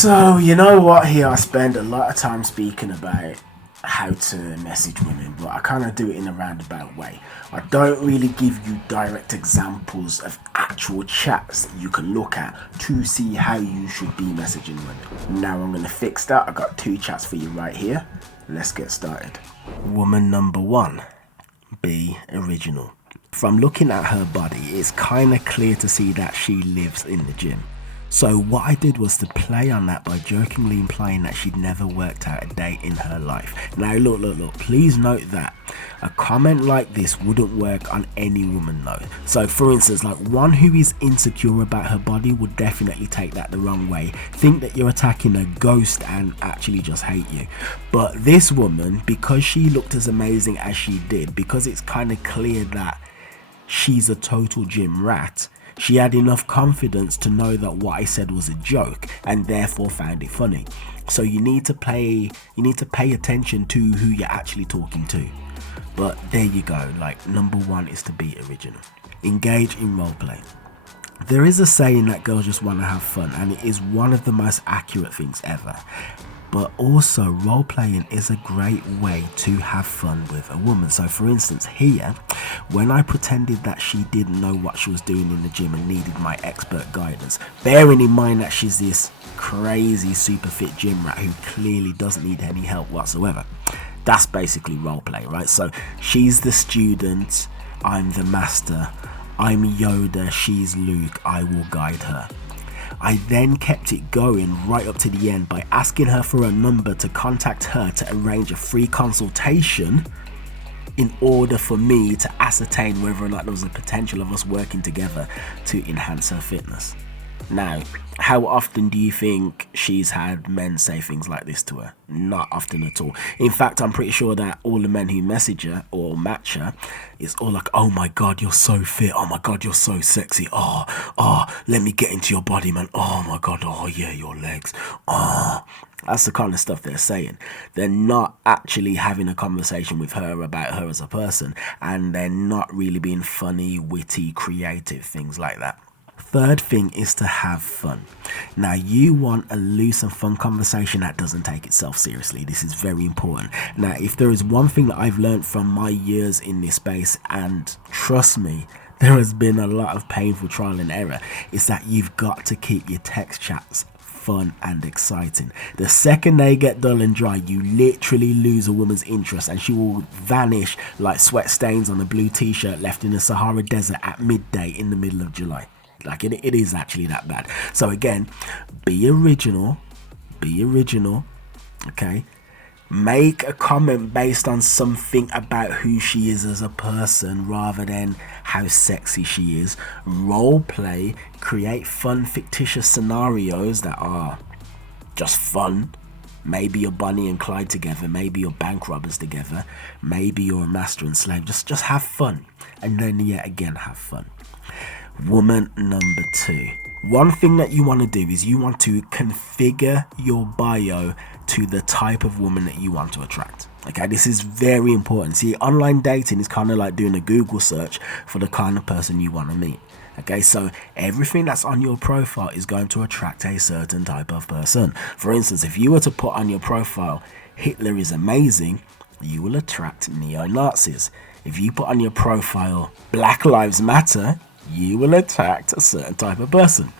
So, you know what, here I spend a lot of time speaking about how to message women, but I kind of do it in a roundabout way. I don't really give you direct examples of actual chats that you can look at to see how you should be messaging women. Now I'm going to fix that. I got 2 chats for you right here. Let's get started. Woman number 1, be original. From looking at her body, it's kind of clear to see that she lives in the gym. So what I did was to play on that by jokingly implying that she'd never worked out a day in her life. Now look, please note that a comment like this wouldn't work on any woman though. So for instance, like one who is insecure about her body would definitely take that the wrong way, think that you're attacking a ghost and actually just hate you. But this woman, because she looked as amazing as she did, because it's kind of clear that she's a total gym rat, she had enough confidence to know that what I said was a joke and therefore found it funny. So you need to pay attention to who you're actually talking to. But there you go, like number 1 is to be original. Engage in roleplay. There is a saying that girls just want to have fun, and it is one of the most accurate things ever. But also role-playing is a great way to have fun with a woman. So for instance here, when I pretended that she didn't know what she was doing in the gym and needed my expert guidance, bearing in mind that she's this crazy super fit gym rat who clearly doesn't need any help whatsoever. That's basically role-play, right? So she's the student, I'm the master, I'm Yoda, she's Luke, I will guide her. I then kept it going right up to the end by asking her for a number to contact her to arrange a free consultation in order for me to ascertain whether or not there was a potential of us working together to enhance her fitness. Now, how often do you think she's had men say things like this to her? Not often at all. In fact, I'm pretty sure that all the men who message her or match her, it's all like, oh my god, you're so fit. Oh my god, you're so sexy. Oh, let me get into your body, man. Oh my god, oh yeah, your legs. Oh, that's the kind of stuff they're saying. They're not actually having a conversation with her about her as a person, and they're not really being funny, witty, creative, things like that. Third thing is to have fun. Now you want a loose and fun conversation that doesn't take itself seriously. This is very important. Now if there is one thing that I've learned from my years in this space, and trust me, there has been a lot of painful trial and error, is that you've got to keep your text chats fun and exciting. The second they get dull and dry, you literally lose a woman's interest and she will vanish like sweat stains on a blue t-shirt left in the Sahara Desert at midday in the middle of July. Like it is actually that bad. So again, be original, okay? Make a comment based on something about who she is as a person rather than how sexy she is. Role play, create fun fictitious scenarios that are just fun. Maybe you're Bonnie and Clyde together, maybe you're bank robbers together, maybe you're a master and slave. Just have fun, and then yet again have fun. Woman number 2. One thing that you want to do is you want to configure your bio to the type of woman that you want to attract. Okay, this is very important. See, online dating is kind of like doing a Google search for the kind of person you want to meet. Okay, so everything that's on your profile is going to attract a certain type of person. For instance, if you were to put on your profile, Hitler is amazing, you will attract neo-Nazis. If you put on your profile, Black Lives Matter, you will attract a certain type of person.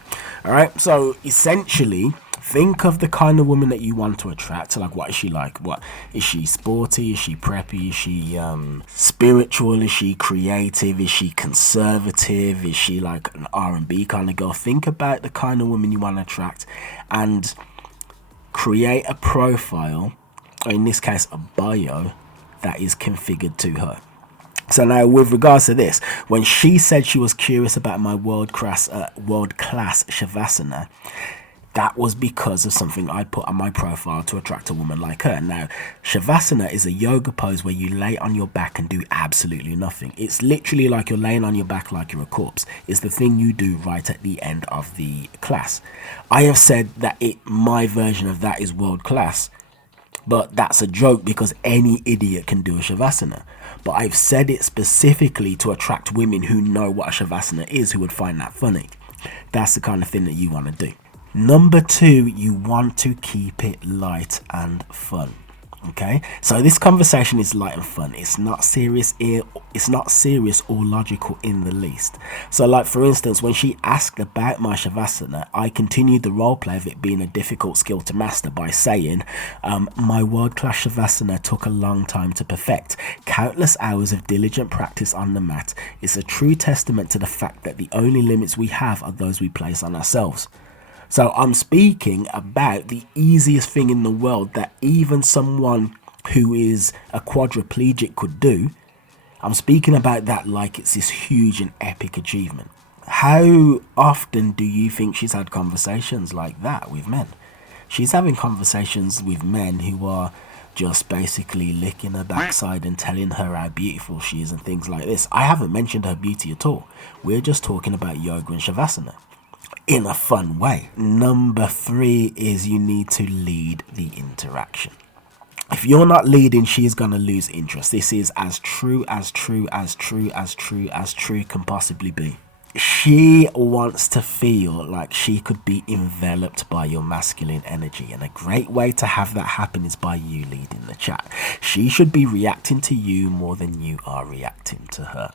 All right, so essentially think of the kind of woman that you want to attract. Like, what is she like? What is she? Sporty? Is she preppy? Is she spiritual? Is she creative? Is she conservative? Is she like an R&B kind of girl? Think about the kind of woman you want to attract and create a profile, or in this case a bio, that is configured to her. So now with regards to this, when she said she was curious about my world-class Shavasana, that was because of something I put on my profile to attract a woman like her. Now, Shavasana is a yoga pose where you lay on your back and do absolutely nothing. It's literally like you're laying on your back like you're a corpse. It's the thing you do right at the end of the class. I have said that my version of that is world-class, but that's a joke because any idiot can do a Shavasana. But I've said it specifically to attract women who know what a Shavasana is, who would find that funny. That's the kind of thing that you want to do. Number 2, you want to keep it light and fun. Okay, so this conversation is light and fun. It's not serious or logical in the least. So like for instance, when she asked about my shavasana, I continued the role play of it being a difficult skill to master by saying, my world-class shavasana took a long time to perfect. Countless hours of diligent practice on the mat is a true testament to the fact that the only limits we have are those we place on ourselves. So I'm speaking about the easiest thing in the world that even someone who is a quadriplegic could do. I'm speaking about that like it's this huge and epic achievement. How often do you think she's had conversations like that with men? She's having conversations with men who are just basically licking her backside and telling her how beautiful she is and things like this. I haven't mentioned her beauty at all. We're just talking about yoga and shavasana in a fun way. Number 3 is you need to lead the interaction. If you're not leading, she's going to lose interest. This is as true can possibly be. She wants to feel like she could be enveloped by your masculine energy, and a great way to have that happen is by you leading the chat. She should be reacting to you more than you are reacting to her.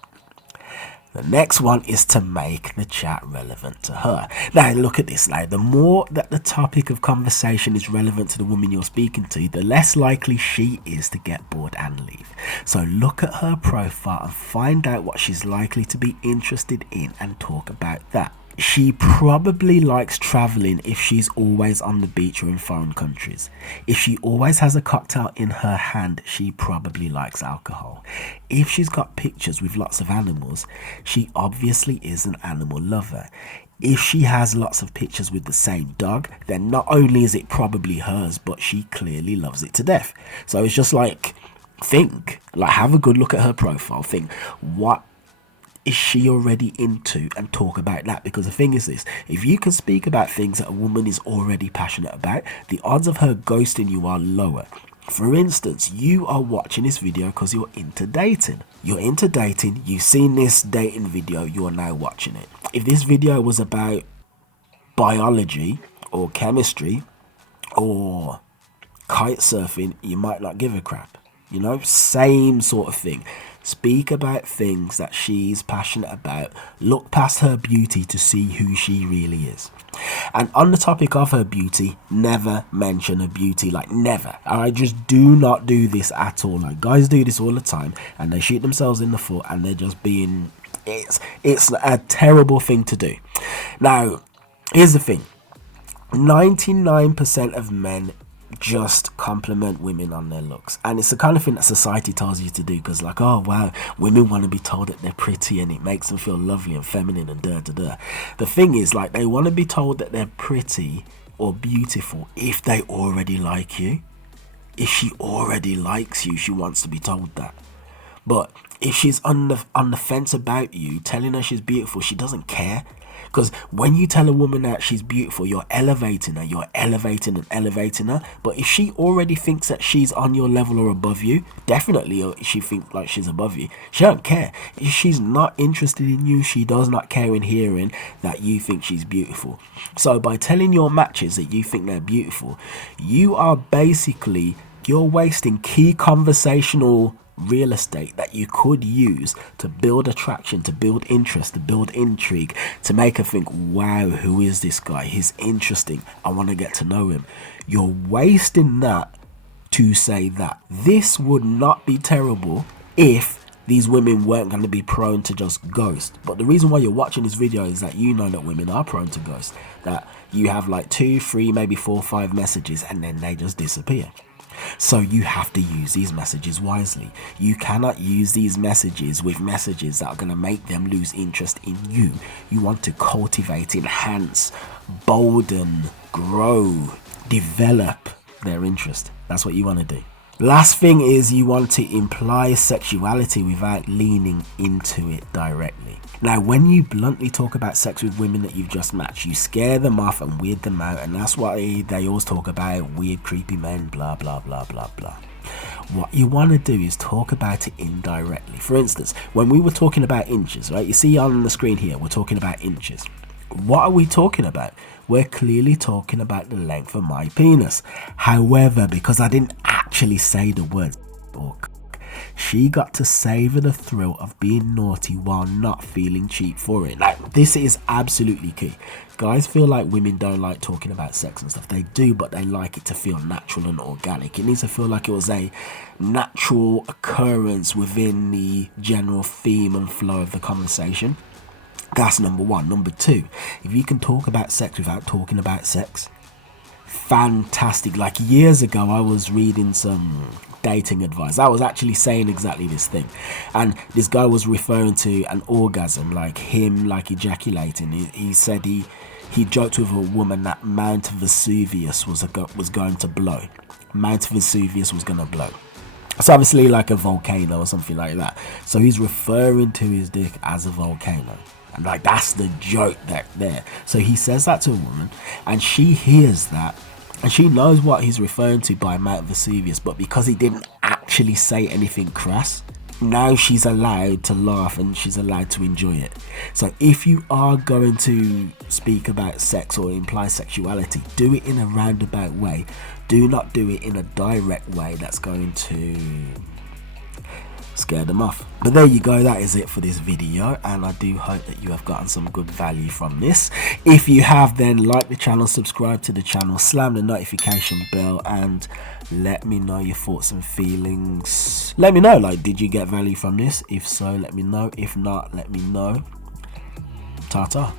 The next one is to make the chat relevant to her. Now look at this. Now, the more that the topic of conversation is relevant to the woman you're speaking to, the less likely she is to get bored and leave. So look at her profile and find out what she's likely to be interested in and talk about that. She probably likes traveling if she's always on the beach or in foreign countries. If she always has a cocktail in her hand, she probably likes alcohol. If she's got pictures with lots of animals, she obviously is an animal lover. If she has lots of pictures with the same dog, then not only is it probably hers, but she clearly loves it to death. So it's just like, have a good look at her profile, think, what is she already into, and talk about that. Because the thing is this, if you can speak about things that a woman is already passionate about, the odds of her ghosting you are lower. For instance, you are watching this video because you're into dating. You've seen this dating video, you're now watching it. If this video was about biology or chemistry or kite surfing, you might not give a crap. Same sort of thing. Speak about things that she's passionate about. Look past her beauty to see who she really is. And on the topic of her beauty, never mention her beauty. Never. I just do not do this at all. Guys do this all the time and they shoot themselves in the foot and they're just being... It's a terrible thing to do. Now, here's the thing. 99% of men just compliment women on their looks, and it's the kind of thing that society tells you to do, because oh wow, women want to be told that they're pretty and it makes them feel lovely and feminine and da. The thing is, they want to be told that they're pretty or beautiful if they already like you. If she already likes you, she wants to be told that. But if she's on the fence about you, telling her she's beautiful, she doesn't care. Because when you tell a woman that she's beautiful, you're elevating her. But if she already thinks that she's on your level or above you, definitely she thinks like she's above you. She don't care. If she's not interested in you, she does not care in hearing that you think she's beautiful. So by telling your matches that you think they're beautiful, you're wasting key conversational real estate that you could use to build attraction, to build interest, to build intrigue, to make her think, wow, who is this guy? He's interesting. I want to get to know him. You're wasting that to say that. This would not be terrible if these women weren't going to be prone to just ghost. But the reason why you're watching this video is that you know that women are prone to ghost. That you have 2, 3, maybe 4, 5 messages and then they just disappear. So you have to use these messages wisely. You cannot use these messages with messages that are going to make them lose interest in you. You want to cultivate, enhance, bolden, grow, develop their interest. That's what you want to do. Last thing is you want to imply sexuality without leaning into it directly. Now, when you bluntly talk about sex with women that you've just matched, you scare them off and weird them out, and that's why they always talk about weird, creepy men, blah, blah, blah, blah, blah. What you want to do is talk about it indirectly. For instance, when we were talking about inches, right? You see on the screen here, we're talking about inches. What are we talking about? We're clearly talking about the length of my penis. However, because I didn't actually say the words or she got to savor the thrill of being naughty while not feeling cheap for it. Like, this is absolutely key. Guys feel like women don't like talking about sex and stuff. They do, but they like it to feel natural and organic. It needs to feel like it was a natural occurrence within the general theme and flow of the conversation. That's number one. Number two, if you can talk about sex without talking about sex, fantastic. Like, years ago, I was reading some dating advice. I was actually saying exactly this thing, and this guy was referring to an orgasm, like him like ejaculating. He said he joked with a woman that Mount Vesuvius was going to blow. Mount Vesuvius was going to blow. It's obviously like a volcano or something like that. So he's referring to his dick as a volcano. And like, that's the joke that there. So he says that to a woman, and she hears that, and she knows what he's referring to by Mount Vesuvius, but because he didn't actually say anything crass, now she's allowed to laugh and she's allowed to enjoy it. So if you are going to speak about sex or imply sexuality, do it in a roundabout way. Do not do it in a direct way that's going to scare them off. But there you go, that is it for this video, and I do hope that you have gotten some good value from this. If you have, then like the channel, subscribe to the channel, slam the notification bell, and let me know your thoughts and feelings. Let me know, like, did you get value from this? If so, let me know. If not, let me know. Ta-ta.